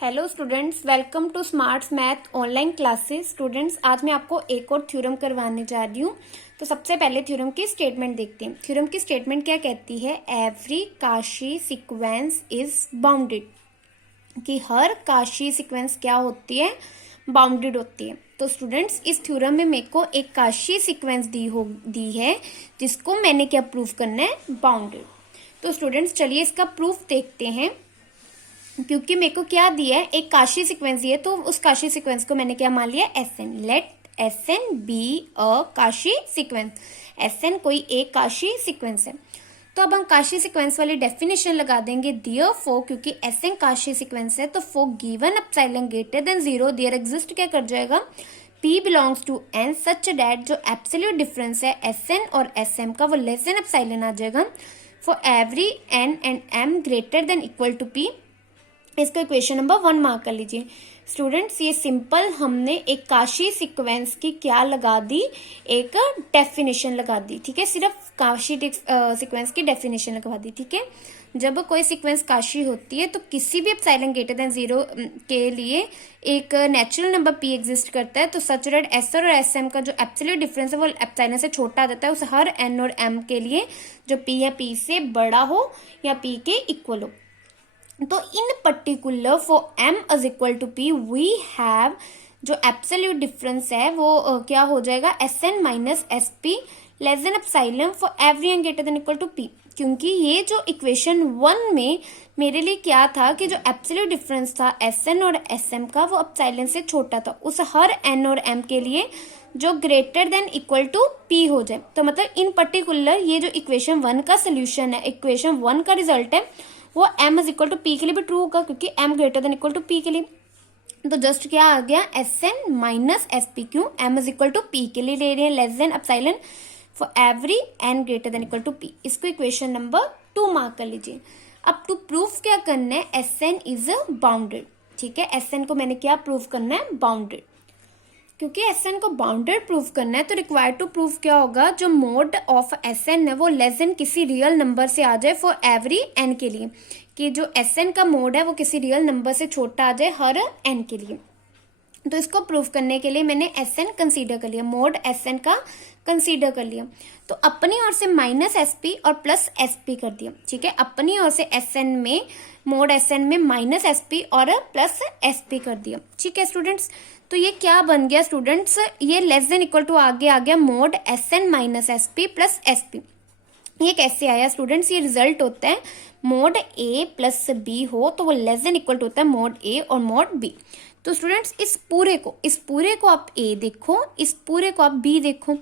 Hello students, welcome to smarts math online classes. Students, आज मैं आपको एक और थ्योरम करवाने जा रही हूँ। तो सबसे पहले थ्योरम की स्टेटमेंट देखते हैं। थ्योरम की स्टेटमेंट क्या कहती है? Every Kashi sequence is bounded. कि हर काशी सीक्वेंस क्या होती है? बाउंडेड होती है। तो स्टूडेंट्स, इस थ्योरम में मेरे को एक काशी सीक्वेंस दी है जिसको मैंने क्या प्रूफ करना है? बाउंडेड। तो स्टूडेंट्स, चलिए इसका प्रूफ देखते हैं। क्योंकि मेरे को क्या दिया है? एक काशी सीक्वेंस दिया है, तो उस काशी सीक्वेंस को मैंने क्या मान लिया? S N. Let S N be a Cauchy sequence. S N कोई एक काशी सीक्वेंस है। तो अब हम काशी सीक्वेंस वाली डेफिनेशन लगा देंगे। देयरफॉर, क्योंकि एसएन काशी सीक्वेंस है, तो for given epsilon greater than 0 there exist क्या कर जाएगा? P belongs to n such that जो एब्सोल्यूट डिफरेंस है एसएन और एसएम का, वो लेस देन एप्सिलॉन आ जाएगा for every n and m greater than equal to p। इसका इक्वेशन नंबर 1 मार्क कर लीजिए। स्टूडेंट्स, ये सिंपल हमने एक काशी सीक्वेंस की क्या लगा दी? एक डेफिनेशन लगा दी। ठीक है, सिर्फ काशी सीक्वेंस की डेफिनेशन लगवा दी। ठीक है, जब कोई सीक्वेंस काशी होती है तो किसी भी एप्सिलॉन ग्रेटर देन 0 के लिए एक नेचुरल नंबर p एग्जिस्ट करता है। तो सच दैट एस और एस एम का जो एब्सोल्यूट डिफरेंस है वो एप्सिलॉन से छोटा आ जाता है। उस हर n और m के लिए जो p या p से बड़ा हो या p के इक्वल हो। तो in particular for m is equal to p we have जो एब्सोल्यूट डिफरेंस है वो क्या हो जाएगा? S N minus S P less than epsilon for every N greater than equal to p। क्योंकि ये जो इक्वेशन 1 में मेरे लिए क्या था कि जो एब्सोल्यूट डिफरेंस था एस एन और एस एम का, वो एप्सिलॉन से छोटा था। उस हर n और m के लिए जो greater than equal to p हो जाए। तो मतलब इन पर्टिकुलर ये जो इक्वेशन 1 का सोल्यूशन है, इक्वेशन 1 का रिजल्ट है, वो m is equal to p के लिए भी ट्रू होगा, क्योंकि m greater than equal to p के लिए। तो जस्ट क्या आ गया? S N minus S P. क्यों? m is equal to p के लिए ले रहे हैं, less than epsilon for every n greater than equal to p। इसको इक्वेशन नंबर 2 मार्क कर लीजिए। अब टू प्रूफ क्या करना है? S N is bounded. ठीक है, एस एन को मैंने क्या प्रूफ करना है? बाउंडेड। क्योंकि एस एन को बाउंडेड प्रूफ करना है तो रिक्वायर्ड टू प्रूफ क्या होगा? जो मोड ऑफ एस एन है वो लेस देन किसी रियल नंबर से आ जाए फॉर एवरी एन के लिए। कि जो एस एन का मोड है वो किसी रियल नंबर से छोटा आ जाए हर एन के लिए। तो इसको प्रूफ करने के लिए मैंने एस एन कंसीडर कर लिया, मोड एस एन का कंसीडर कर लिया। तो अपनी ओर से माइनस एस पी और प्लस एस पी कर दिया। ठीक है, अपनी ओर से एस एन में, मोड एस एन में माइनस एस पी और प्लस एस पी कर दिया। ठीक है स्टूडेंट्स, तो ये क्या बन गया स्टूडेंट्स? ये लेस देन इक्वल टू आगे आ गया mod S N minus S P plus S P. ये कैसे आया स्टूडेंट्स? ये रिजल्ट होता है मोड ए प्लस बी हो तो वो लेस देन इक्वल टू होता है मोड ए और मोड बी। तो स्टूडेंट्स, इस पूरे को आप ए देखो, इस पूरे को आप बी देखो।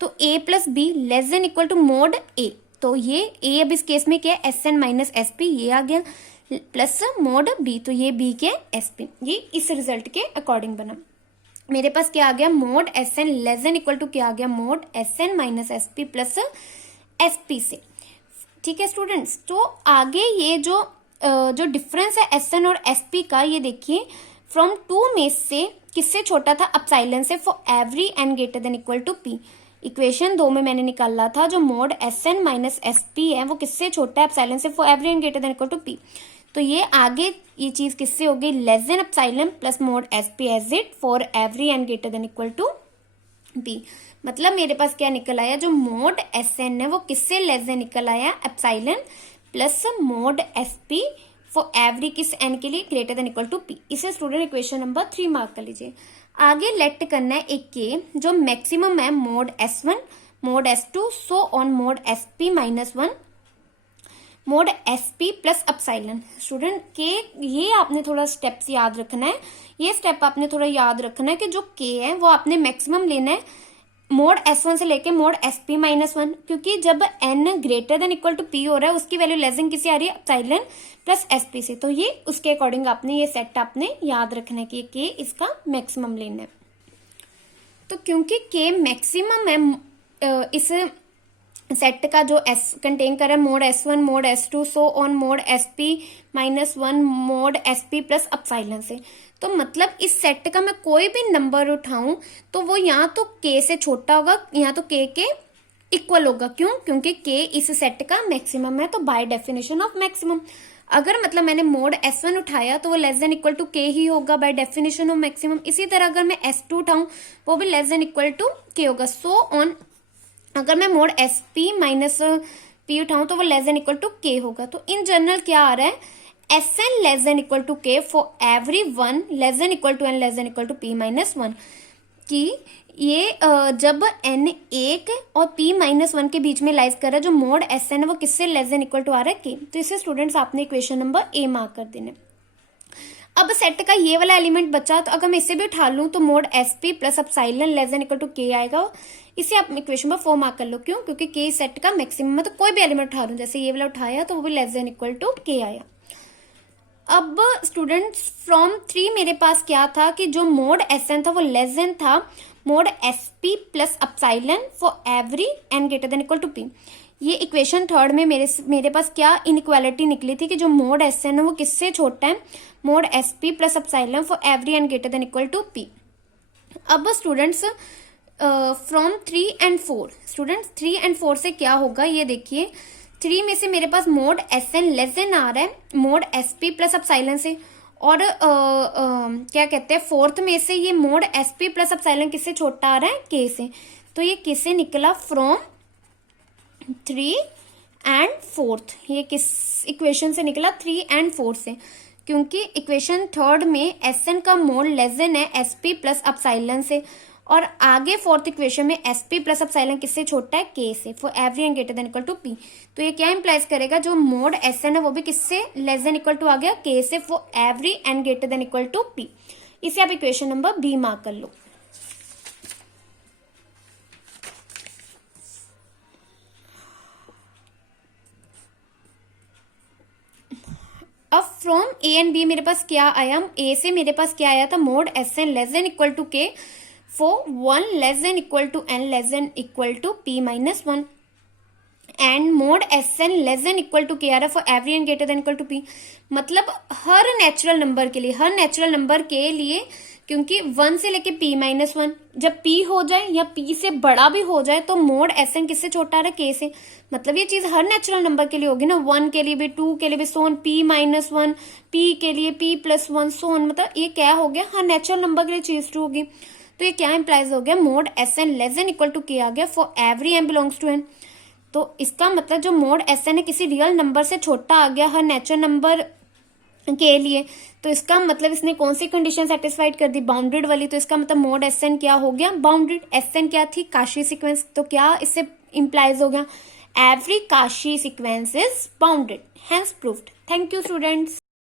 तो A plus B less than equal to mod A. तो ये ए अब इस केस में क्या है? S N minus S P, ये आ गया, प्लस मोड बी, तो ये बी के एस पी। ये इस रिजल्ट के अकॉर्डिंग बना। मेरे पास क्या आ गया? Mod S N less than equal to क्या आ गया? Mod S N minus S P plus S P से। ठीक है स्टूडेंट्स, तो आगे ये जो डिफरेंस है एस एन और एस पी का, ये देखिए फ्रॉम 2 में से किससे छोटा था? एप्सिलॉन से for every N greater than equal to P. Equation 2 में मैंने निकाला था जो mod S N minus S P है वो किससे छोटा है? एप्सिलॉन से for every N greater than equal to P. तो ये आगे ये चीज किससे होगी? Less than epsilon plus mod S P as it for every N greater than equal to P. मतलब मेरे पास क्या निकल आया? जो मोड एस एन है वो किससे लेस देन निकल आया? Epsilon plus mod S P for every किस एन के लिए? Greater than equal to P. इसे स्टूडेंट इक्वेशन नंबर 3 मार्क कर लीजिए। आगे लेट करना है एक के जो मैक्सिमम है mod S one, mod S two, so on mod S P minus 1, mod S P plus epsilon. Student के ये आपने थोड़ा स्टेप्स याद रखना है। ये स्टेप आपने थोड़ा याद रखना है कि जो के है वो आपने मैक्सिमम लेना है मोड एस वन से लेके मोड एस पी माइनस 1, क्योंकि जब N greater than equal to P हो रहा है उसकी वैल्यू लेस देन किसी आ रही है? एप्सिलॉन प्लस एस पी से। तो ये उसके अकॉर्डिंग आपने ये सेट आपने याद रखना है कि के इसका मैक्सिमम लेना है। तो क्योंकि के मैक्सिमम है इस सेट का जो एस कंटेन कर रहा है mod S one, mod S two, so on mod S P minus 1, mod S P plus epsilon से। तो मतलब इस सेट का मैं कोई भी नंबर उठाऊं तो वो यहाँ तो के से छोटा होगा, यहाँ तो के इक्वल होगा। क्यों? क्योंकि के इस सेट का मैक्सिमम है, तो बाय डेफिनेशन ऑफ मैक्सिमम। अगर मतलब मैंने मोड S1 उठाया तो वो लेस देन इक्वल टू के ही होगा बाय डेफिनेशन ऑफ मैक्सिमम। इसी तरह अगर मैं S2 उठाऊं वो भी लेस देन इक्वल टू के होगा। सो ऑन अगर मैं मोड SP माइनस P उठाऊं तो वो लेस देन इक्वल टू के होगा। तो इन जनरल क्या आ रहा है, Sn less than equal to K for every one less than equal to n less than equal to P minus 1, कि ये जब n 1 और P माइनस 1 के बीच में लाइज कर रहा है, जो मोड Sn है वो किससे लेस देन इक्वल टू आ रहा है के। तो इसे स्टूडेंट्स आपने इक्वेशन नंबर ए मार्क कर देना। अब सेट का ये वाला एलिमेंट बचा, तो अगर मैं इसे भी उठा लूं तो mod SP plus epsilon less than equal to के आएगा। इसे आप इक्वेशन नंबर 4 मार्क कर लो। क्यों? क्योंकि के सेट का मैक्सिमम है, तो कोई भी एलिमेंट उठा लूं, जैसे ये वाला उठाया तो वो भी लेस देन इक्वल टू के आया। अब स्टूडेंट्स फ्रॉम 3 मेरे पास क्या था कि जो मोड Sn था वो लेस देन था mod SP plus epsilon for every n greater than equal to P। ये इक्वेशन थर्ड में मेरे पास क्या इनइक्वालिटी निकली थी कि जो मोड Sn है वो किससे छोटा है, mod SP plus epsilon for every n greater than equal to P। अब students from 3 and 4, students 3 and 4 से क्या होगा ये देखिए। 3 में से मेरे पास मोड Sn लेस देन आ रहा है मोड SP प्लस एप्सिलॉन से, और क्या कहते हैं 4th में से ये मोड SP प्लस एप्सिलॉन किससे छोटा आ रहा है, के से। तो ये किससे निकला, फ्रॉम 3 and 4th, ये किस इक्वेशन से निकला, 3 and 4 से, क्योंकि इक्वेशन थर्ड में Sn का मोड लेस देन है SP प्लस एप्सिलॉन से, और आगे 4th इक्वेशन में SP प्लस एप्सिलॉन किससे छोटा है, के से, for every n greater than equal to P। तो ये क्या इंप्लाइज करेगा, जो मोड Sn है वो भी किससे लेस देन इक्वल टू आ गया, के से, for every n greater than equal to P। इसे आप इक्वेशन नंबर B मार्क कर लो। अब फ्रॉम A एंड B मेरे पास क्या आया, A से मेरे पास क्या आया था, mod Sn less than equal to K for 1 less than equal to n less than equal to P minus 1, and mod Sn less than equal to के आ रहा है for every n greater than equal to P। मतलब हर natural number के लिए, हर natural number के लिए, क्योंकि 1 से लेके P माइनस 1, जब P हो जाए या P से बड़ा भी हो जाए तो मोड Sn किससे छोटा आ रहा है, के से। मतलब ये चीज हर नेचुरल नंबर के लिए होगी ना, 1 के लिए भी, 2 के लिए भी, सोन P माइनस 1, P के लिए P प्लस 1, सोन। मतलब ये क्या हो गया, हर नेचुरल नंबर के लिए चीज ट्रू होगी। तो ये क्या इंप्लाइज हो गया, mod Sn less than equal to के आ गया for every n belongs to n। तो इसका मतलब जो मोड Sn है किसी रियल नंबर से छोटा आ गया हर नेचुरल नंबर के लिए। तो इसका मतलब इसने कौन सी कंडीशन सेटिस्फाइड कर दी, बाउंडेड वाली। तो इसका मतलब मोड Sn क्या हो गया, बाउंडेड। Sn क्या थी, काशी सीक्वेंस। तो क्या इससे इंप्लाइज हो गया, every Kashi sequence is bounded, hence proved. Thank you students.